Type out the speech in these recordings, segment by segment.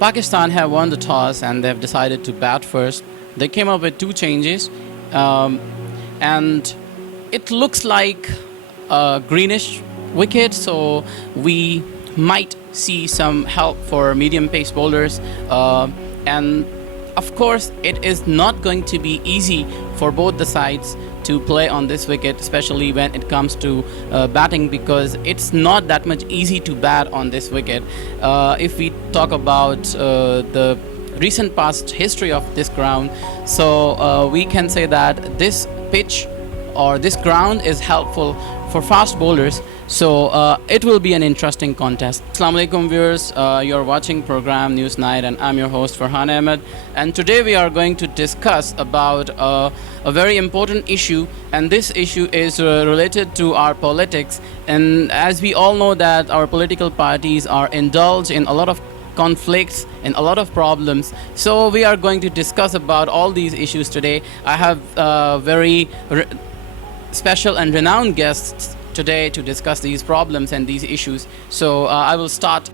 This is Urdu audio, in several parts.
Pakistan have won the toss and they've decided to bat first. They came up with two changes, and it looks like a greenish wicket, so we might see some help for medium pace bowlers. And of course, it is not going to be easy for both the sides to play on this wicket, especially when it comes to batting, because it's not that much easy to bat on this wicket. If we talk about the recent past history of this ground, so we can say that this pitch or this ground is helpful for fast bowlers. So it will be an interesting contest. Assalamu alaikum viewers, you're watching program News Night and I'm your host Farhan Ahmed, and today we are going to discuss about a very important issue, and this issue is related to our politics. And as we all know that our political parties are indulged in a lot of conflicts and a lot of problems, so we are going to discuss about all these issues today. I have very special and renowned guests today to discuss these problems and these issues. So I will start.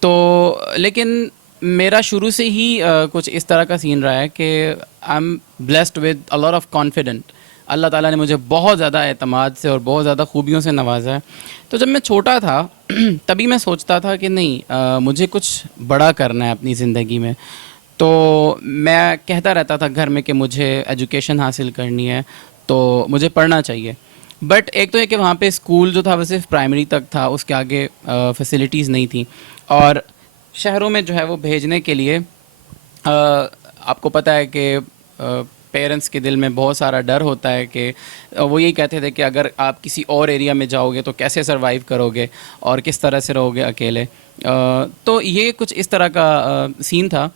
تو لیکن میرا شروع سے ہی کچھ اس طرح کا سین رہا ہے کہ I am blessed with a lot of confident. اللہ تعالیٰ نے مجھے بہت زیادہ اعتماد سے اور بہت زیادہ خوبیوں سے نوازا ہے. تو جب میں چھوٹا تھا تبھی میں سوچتا تھا کہ نہیں مجھے کچھ بڑا کرنا ہے اپنی زندگی میں. تو میں کہتا رہتا تھا گھر میں کہ مجھے ایجوکیشن حاصل کرنی ہے تو مجھے پڑھنا چاہیے. بٹ ایک تو یہ کہ وہاں پہ اسکول جو تھا وہ صرف پرائمری تک تھا, اس کے آگے فیسلٹیز نہیں تھیں. اور شہروں میں جو ہے وہ بھیجنے کے لیے آپ کو پتہ ہے کہ پیرنٹس کے دل میں بہت سارا ڈر ہوتا ہے کہ وہ یہی کہتے تھے کہ اگر آپ کسی اور ایریا میں جاؤ گے تو کیسے سروائیو کرو گے اور کس طرح سے رہو گے اکیلے. تو یہ کچھ اس طرح کا سین تھا.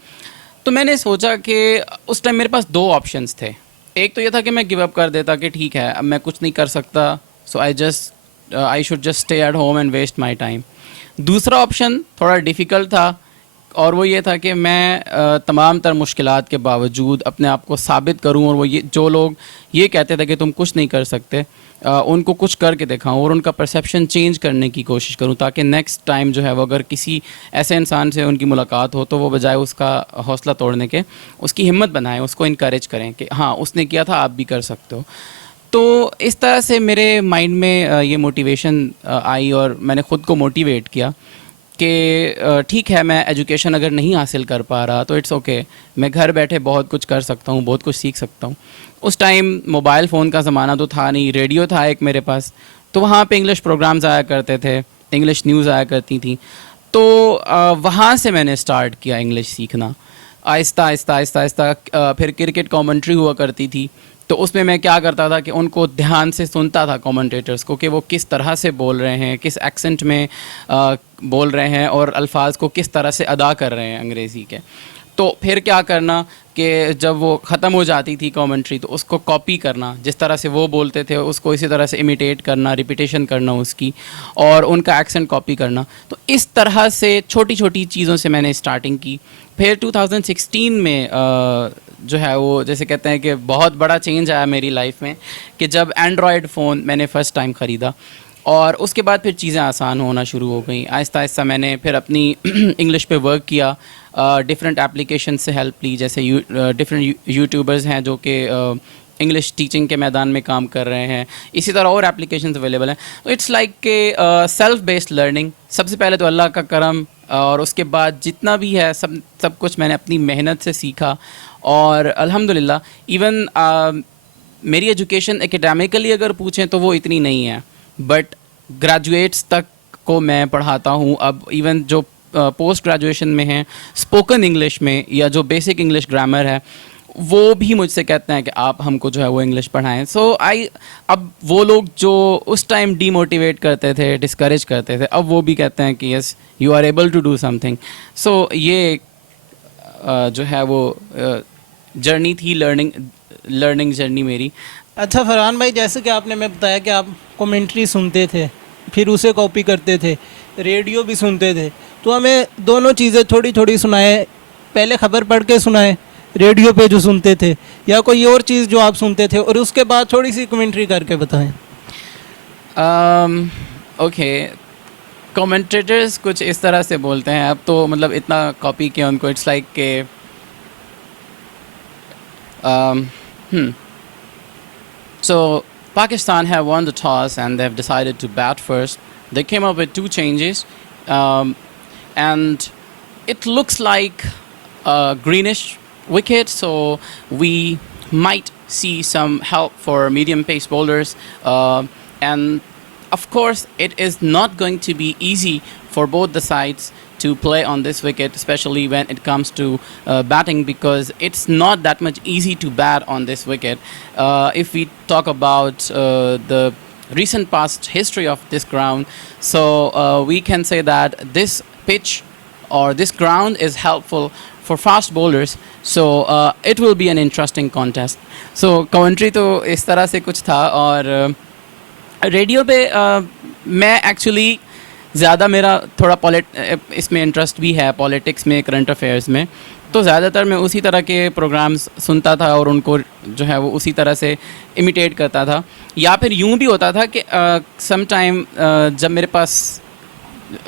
تو میں نے سوچا کہ اس ٹائم میرے پاس دو آپشنس تھے. ایک تو یہ تھا کہ میں گیو اپ کر دیتا کہ ٹھیک ہے اب میں کچھ نہیں کر سکتا, so I should just stay at home and waste my time. دوسرا آپشن تھوڑا ڈیفیکلٹ تھا اور وہ یہ تھا کہ میں تمام تر مشکلات کے باوجود اپنے آپ کو ثابت کروں, اور وہ یہ جو لوگ یہ کہتے تھے کہ تم کچھ نہیں کر سکتے ان کو کچھ کر کے دکھاؤں اور ان کا پرسیپشن چینج کرنے کی کوشش کروں, تاکہ نیکسٹ ٹائم جو ہے وہ اگر کسی ایسے انسان سے ان کی ملاقات ہو تو وہ بجائے اس کا حوصلہ توڑنے کے اس کی ہمت بنائیں, اس کو انکریج کریں کہ ہاں اس نے کیا تھا آپ بھی کر سکتے ہو. تو اس طرح سے میرے مائنڈ میں یہ موٹیویشن آئی اور میں نے خود کو موٹیویٹ کیا کہ ٹھیک ہے میں ایجوکیشن اگر نہیں حاصل کر پا رہا تو اٹس اوکے, میں گھر بیٹھے بہت کچھ کر سکتا ہوں, بہت کچھ سیکھ سکتا ہوں. اس ٹائم موبائل فون کا زمانہ تو تھا نہیں, ریڈیو تھا ایک میرے پاس, تو وہاں پہ انگلش پروگرامز آیا کرتے تھے, انگلش نیوز آیا کرتی تھیں. تو وہاں سے میں نے اسٹارٹ کیا انگلش سیکھنا آہستہ آہستہ آہستہ آہستہ. پھر کرکٹ کامنٹری ہوا کرتی تھی تو اس میں کیا کرتا تھا کہ ان کو دھیان سے سنتا تھا کامنٹیٹرز کو کہ وہ کس طرح سے بول رہے ہیں, کس ایکسنٹ میں بول رہے ہیں اور الفاظ کو کس طرح سے ادا کر رہے ہیں انگریزی کے. تو پھر کیا کرنا کہ جب وہ ختم ہو جاتی تھی کامنٹری تو اس کو کاپی کرنا, جس طرح سے وہ بولتے تھے اس کو اسی طرح سے امیٹیٹ کرنا, ریپیٹیشن کرنا اس کی, اور ان کا ایکسنٹ کاپی کرنا. تو اس طرح سے چھوٹی چھوٹی چیزوں سے میں نے اسٹارٹنگ کی. پھر 2016 میں جو ہے وہ جیسے کہتے ہیں کہ بہت بڑا چینج آیا میری لائف میں کہ جب اینڈرائڈ فون میں نے فرسٹ ٹائم خریدا, اور اس کے بعد پھر چیزیں آسان ہونا شروع ہو گئیں. آہستہ آہستہ میں نے پھر اپنی انگلش پہ ورک کیا, ڈفرینٹ اپلیکیشن سے ہیلپ لی, جیسے ڈفرینٹ یوٹیوبرز ہیں جو کہ انگلش ٹیچنگ کے میدان میں کام کر رہے ہیں, اسی طرح اور اپلیکیشنز اویلیبل ہیں. تو اٹس لائک کہ سیلف بیسڈ لرننگ. سب سے پہلے تو اللہ کا کرم, اور اس کے بعد جتنا بھی ہے سب کچھ میں نے اپنی محنت سے سیکھا. اور الحمدللہ ایون میری ایجوکیشن اکیڈیمیکلی اگر پوچھیں تو وہ اتنی نہیں ہے, بٹ گریجویٹس تک کو میں پڑھاتا ہوں. اب ایون جو پوسٹ گریجویشن میں ہیں اسپوکن انگلش میں یا جو بیسک انگلش گرامر ہے وہ بھی مجھ سے کہتے ہیں کہ آپ ہم کو جو ہے وہ انگلش پڑھائیں. سو اب وہ لوگ جو اس ٹائم ڈی موٹیویٹ کرتے تھے, ڈسکریج کرتے تھے, اب وہ بھی کہتے ہیں کہ yes you are able to do something. So یہ جو ہے وہ جرنی تھی, لرننگ جرنی میری. اچھا فرحان بھائی, جیسے کہ آپ نے میں بتایا کہ آپ کومنٹری سنتے تھے, پھر اسے کاپی کرتے تھے, ریڈیو بھی سنتے تھے, تو ہمیں دونوں چیزیں تھوڑی تھوڑی سنائیں. پہلے خبر پڑھ کے سنائیں ریڈیو پہ جو سنتے تھے, یا کوئی اور چیز جو آپ سنتے تھے, اور اس کے بعد تھوڑی سی کومنٹری کر کے بتائیں. اوکے, کامنٹیٹرز کچھ اس طرح سے بولتے ہیں, اب تو مطلب اتنا کاپی کیا ان کو, اٹس لائک کہ So Pakistan have won the toss and they've decided to bat first. They came up with two changes, and it looks like a greenish wicket, so we might see some help for medium-pace bowlers. And of course, it is not going to be easy for both the sides to play on this wicket, especially when it comes to batting, because it's not that much easy to bat on this wicket. If we talk about the recent past history of this ground, so we can say that this pitch or this ground is helpful for fast bowlers, so it will be an interesting contest. So commentary to is tarah se kuch tha, aur radio پہ میں ایکچولی زیادہ میرا تھوڑا اس میں انٹرسٹ بھی ہے, پالیٹکس میں, کرنٹ افیئرس میں, تو زیادہ تر میں اسی طرح کے پروگرامز سنتا تھا اور ان کو جو ہے وہ اسی طرح سے امیٹیٹ کرتا تھا. یا پھر یوں بھی ہوتا تھا کہ سم ٹائم جب میرے پاس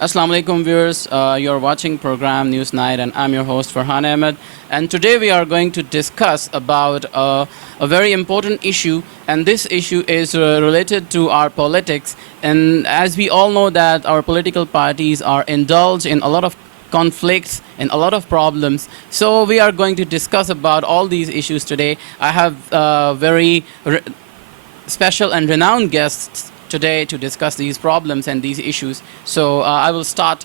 Assalamu alaikum viewers, you're watching program News Night and I'm your host Farhan Ahmed, and today we are going to discuss about a very important issue, and this issue is related to our politics. And as we all know that our political parties are indulged in a lot of conflicts and a lot of problems, so we are going to discuss about all these issues today. I have very special and renowned guests today to discuss these problems and these issues. So I will start.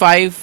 5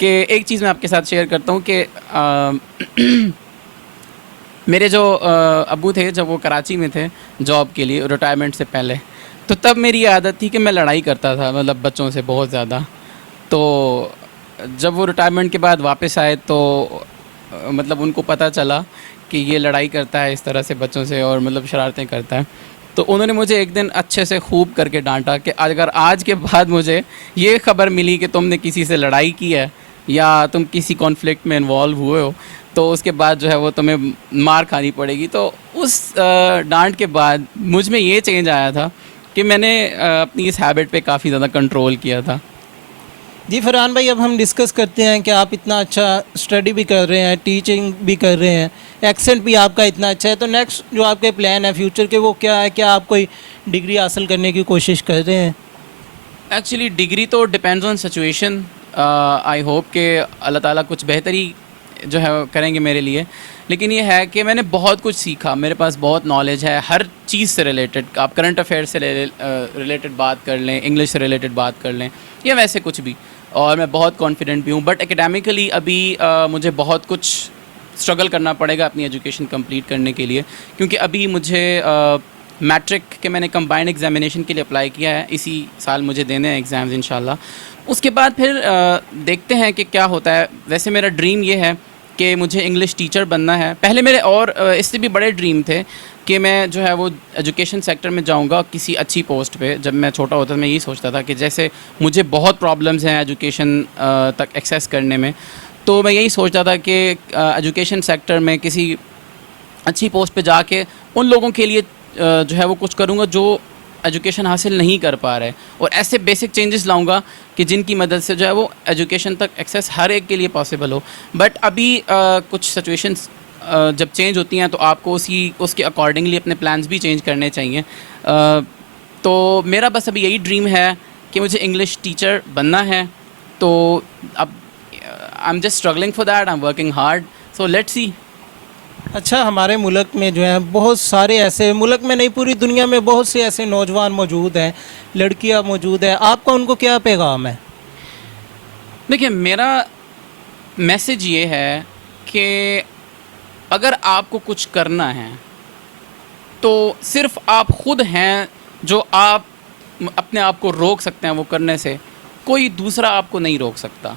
کہ ایک چیز میں آپ کے ساتھ شیئر کرتا ہوں کہ میرے جو ابو تھے جب وہ کراچی میں تھے جاب کے لیے ریٹائرمنٹ سے پہلے، تو تب میری یہ عادت تھی کہ میں لڑائی کرتا تھا مطلب بچوں سے بہت زیادہ. تو جب وہ ریٹائرمنٹ کے بعد واپس آئے تو مطلب ان کو پتہ چلا کہ یہ لڑائی کرتا ہے اس طرح سے بچوں سے اور مطلب شرارتیں کرتا ہے. تو انہوں نے مجھے ایک دن اچھے سے خوب کر کے ڈانٹا کہ اگر آج کے بعد مجھے یہ خبر ملی کہ تم نے کسی سے لڑائی کی ہے یا تم کسی کانفلکٹ میں انوالو ہوئے ہو تو اس کے بعد جو ہے وہ تمہیں مار کھانی پڑے گی. تو اس ڈانٹ کے بعد مجھ میں یہ چینج آیا تھا کہ میں نے اپنی اس ہیبٹ پہ کافی زیادہ کنٹرول کیا تھا. جی فرحان بھائی، اب ہم ڈسکس کرتے ہیں کہ آپ اتنا اچھا اسٹڈی بھی کر رہے ہیں، ٹیچنگ بھی کر رہے ہیں، ایکسنٹ بھی آپ کا اتنا اچھا ہے، تو نیکسٹ جو آپ کے پلان ہے فیوچر کے وہ کیا ہے؟ کیا آپ کوئی ڈگری حاصل کرنے کی کوشش کر رہے ہیں؟ ایکچولی ڈگری تو depends on situation. I hope کہ اللہ تعالیٰ کچھ بہتری جو ہے کریں گے میرے لیے. لیکن یہ ہے کہ میں نے بہت کچھ سیکھا، میرے پاس بہت نالج ہے ہر چیز سے ریلیٹڈ. آپ کرنٹ افیئر سے ریلیٹڈ بات کر لیں، انگلش سے ریلیٹڈ بات کر لیں یا ویسے کچھ بھی، اور میں بہت کانفیڈنٹ بھی ہوں. بٹ اکیڈیمکلی ابھی مجھے بہت کچھ اسٹرگل کرنا پڑے گا اپنی ایجوکیشن کمپلیٹ کرنے کے لیے، کیونکہ ابھی مجھے میٹرک کے میں نے کمبائنڈ ایگزامینیشن کے لیے اپلائی کیا ہے. اسی سال مجھے دینے ہیں ایگزامز انشاءاللہ. اس کے بعد پھر دیکھتے ہیں کہ کیا ہوتا ہے. ویسے میرا ڈریم یہ ہے کہ مجھے انگلش ٹیچر بننا ہے. پہلے میرے اور اس سے بھی بڑے ڈریم تھے کہ میں جو ہے وہ ایجوکیشن سیکٹر میں جاؤں گا کسی اچھی پوسٹ پہ. جب میں چھوٹا ہوتا تھا میں یہی سوچتا تھا کہ جیسے مجھے بہت پرابلمز ہیں ایجوکیشن تک ایکسیس کرنے میں، تو میں یہی سوچتا تھا کہ ایجوکیشن سیکٹر میں کسی اچھی پوسٹ پہ جا کے ان لوگوں کے لیے جو ہے وہ کچھ کروں گا جو ایجوکیشن حاصل نہیں کر پا رہے، اور ایسے بیسک چینجز لاؤں گا کہ جن کی مدد سے جو ہے وہ ایجوکیشن تک ایکسیس ہر ایک کے لیے پاسبل ہو. بٹ ابھی کچھ سچویشنز جب چینج ہوتی ہیں تو آپ کو اس کے اکارڈنگلی اپنے پلانز بھی چینج کرنے چاہیے. تو میرا بس ابھی یہی ڈریم ہے کہ مجھے انگلش ٹیچر بننا ہے. تو اب I am just struggling for that, I am working hard, so let's see. اچھا، ہمارے ملک میں جو ہے بہت سارے ایسے، ملک میں نہیں پوری دنیا میں بہت سے ایسے نوجوان موجود ہیں، لڑکیاں موجود ہیں، آپ کا ان کو کیا پیغام ہے؟ دیکھیے، میرا میسج یہ ہے کہ اگر آپ کو کچھ کرنا ہے تو صرف آپ خود ہیں جو آپ اپنے آپ کو روک سکتے ہیں وہ کرنے سے. کوئی دوسرا آپ کو نہیں روک سکتا،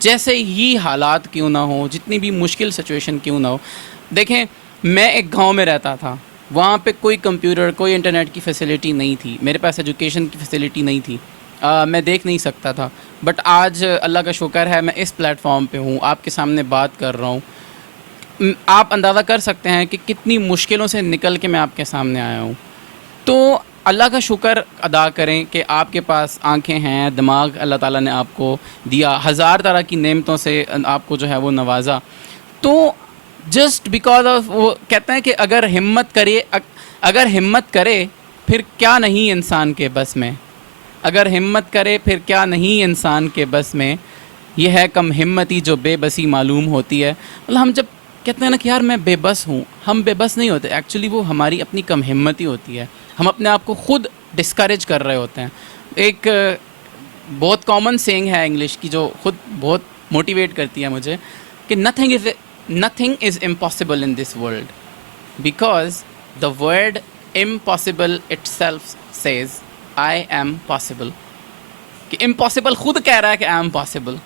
جیسے ہی حالات کیوں نہ ہوں، جتنی بھی مشکل سچویشن کیوں نہ ہو. دیکھیں، میں ایک گاؤں میں رہتا تھا، وہاں پہ کوئی کمپیوٹر، کوئی انٹرنیٹ کی فیسلٹی نہیں تھی، میرے پاس ایجوکیشن کی فیسلٹی نہیں تھی، میں دیکھ نہیں سکتا تھا. بٹ آج اللہ کا شکر ہے میں اس پلیٹ فارم پہ ہوں، آپ کے سامنے بات کر رہا ہوں. آپ اندازہ کر سکتے ہیں کہ کتنی مشکلوں سے نکل کے میں آپ کے سامنے آیا ہوں. تو اللہ کا شکر ادا کریں کہ آپ کے پاس آنکھیں ہیں، دماغ اللہ تعالیٰ نے آپ کو دیا، ہزار طرح کی نعمتوں سے آپ کو جو ہے وہ نوازا. تو جسٹ بیکاز آف، وہ کہتے ہیں کہ اگر ہمت کرے پھر کیا نہیں انسان کے بس میں، اگر ہمت کرے پھر کیا نہیں انسان کے بس میں، یہ ہے کم ہمتی جو بے بسی معلوم ہوتی ہے. مطلب ہم جب کہتے ہیں نا کہ یار میں بے بس ہوں، ہم بے بس نہیں ہوتے، ایکچولی وہ ہماری اپنی کم ہمتی ہوتی ہے. ہم اپنے آپ کو خود ڈسکریج کر رہے ہوتے ہیں. ایک بہت کامن سینگ ہے انگلش کی جو خود بہت موٹیویٹ کرتی ہے مجھے، کہ nothing is impossible in this world because the word impossible itself says I am possible. کہ impossible خود کہہ رہا ہے کہ I am possible.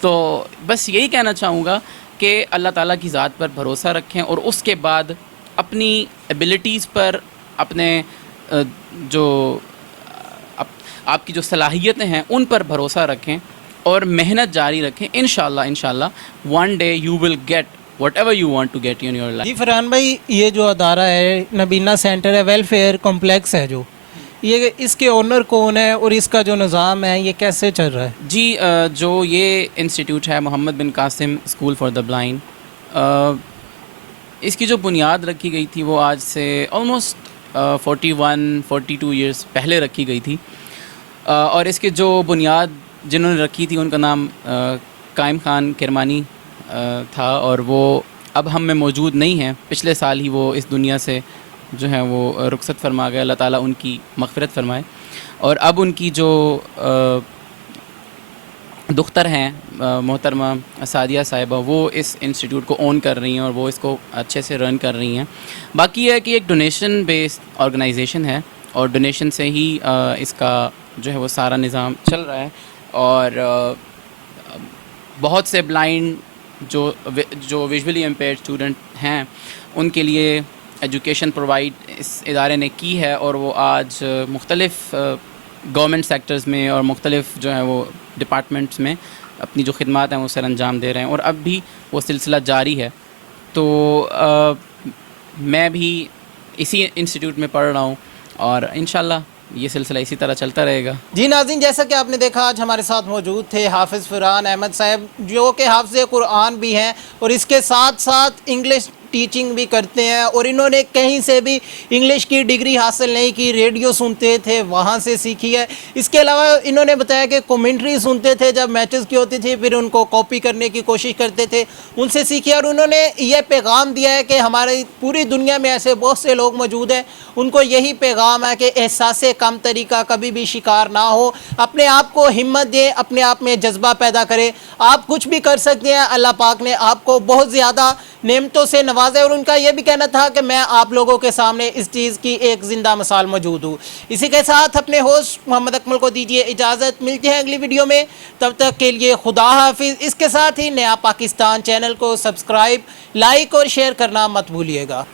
تو بس یہی کہنا چاہوں گا کہ اللہ تعالیٰ کی ذات پر بھروسہ رکھیں، اور اس کے بعد اپنی ایبلٹیز پر، اپنے جو آپ کی جو صلاحیتیں ہیں ان پر بھروسہ رکھیں اور محنت جاری رکھیں. انشاءاللہ one day you will get whatever you want to get in your life. جی فرحان بھائی، یہ جو ادارہ ہے نبینا سینٹر ہے، ویلفیئر کمپلیکس ہے، جو یہ اس کے اونر کون ہے اور اس کا جو نظام ہے یہ کیسے چل رہا ہے؟ جی، جو یہ انسٹیٹیوٹ ہے Muhammad bin Qasim school for the blind, اس کی جو بنیاد رکھی گئی تھی وہ آج سے آلموسٹ 42 ایئرس پہلے رکھی گئی تھی. اور اس کے جو بنیاد جنہوں نے رکھی تھی ان کا نام قائم خان کرمانی تھا، اور وہ اب ہم میں موجود نہیں ہیں. پچھلے سال ہی وہ اس دنیا سے جو ہے وہ رخصت فرما گئے. اللہ تعالیٰ ان کی مغفرت فرمائے. اور اب ان کی جو دختر ہیں محترمہ سعدیہ صاحبہ، وہ اس انسٹیٹیوٹ کو اون کر رہی ہیں اور وہ اس کو اچھے سے رن کر رہی ہیں. باقی یہ ہے کہ ایک ڈونیشن بیسڈ آرگنائزیشن ہے اور ڈونیشن سے ہی اس کا جو ہے وہ سارا نظام چل رہا ہے. اور بہت سے بلائنڈ جو ویژولی امپیئرڈ اسٹوڈنٹ ہیں ان کے لیے ایجوکیشن پرووائڈ اس ادارے نے کی ہے، اور وہ آج مختلف گورنمنٹ سیکٹرز میں اور مختلف جو ہے وہ ڈپارٹمنٹس میں اپنی جو خدمات ہیں وہ سر انجام دے رہے ہیں، اور اب بھی وہ سلسلہ جاری ہے. تو میں بھی اسی انسٹیٹیوٹ میں پڑھ رہا ہوں اور انشاءاللہ یہ سلسلہ اسی طرح چلتا رہے گا. جی ناظرین، جیسا کہ آپ نے دیکھا آج ہمارے ساتھ موجود تھے حافظ فرحان احمد صاحب، جو کہ حافظ قرآن بھی ہیں اور اس کے ساتھ ساتھ انگلش ٹیچنگ بھی کرتے ہیں، اور انہوں نے کہیں سے بھی انگلش کی ڈگری حاصل نہیں کی، ریڈیو سنتے تھے وہاں سے سیکھی ہے. اس کے علاوہ انہوں نے بتایا کہ کومنٹری سنتے تھے جب میچز کی ہوتی تھی، پھر ان کو کاپی کرنے کی کوشش کرتے تھے، ان سے سیکھی. اور انہوں نے یہ پیغام دیا ہے کہ ہماری پوری دنیا میں ایسے بہت سے لوگ موجود ہیں، ان کو یہی پیغام ہے کہ احساس کم طریقہ کبھی بھی شکار نہ ہو، اپنے آپ کو ہمت دیں، اپنے آپ میں جذبہ پیدا کریں. آپ کچھ بھی کر سکتے ہیں، اللہ پاک نے آپ کو بہت زیادہ نعمتوں سے نوازا ہے. اور ان کا یہ بھی کہنا تھا کہ میں آپ لوگوں کے سامنے اس چیز کی ایک زندہ مثال موجود ہوں. اسی کے ساتھ اپنے ہوسٹ محمد اکمل کو دیجیے اجازت، ملتے ہیں اگلی ویڈیو میں، تب تک کے لیے خدا حافظ. اس کے ساتھ ہی نیا پاکستان چینل کو سبسکرائب، لائک اور شیئر کرنا مت بھولیے گا.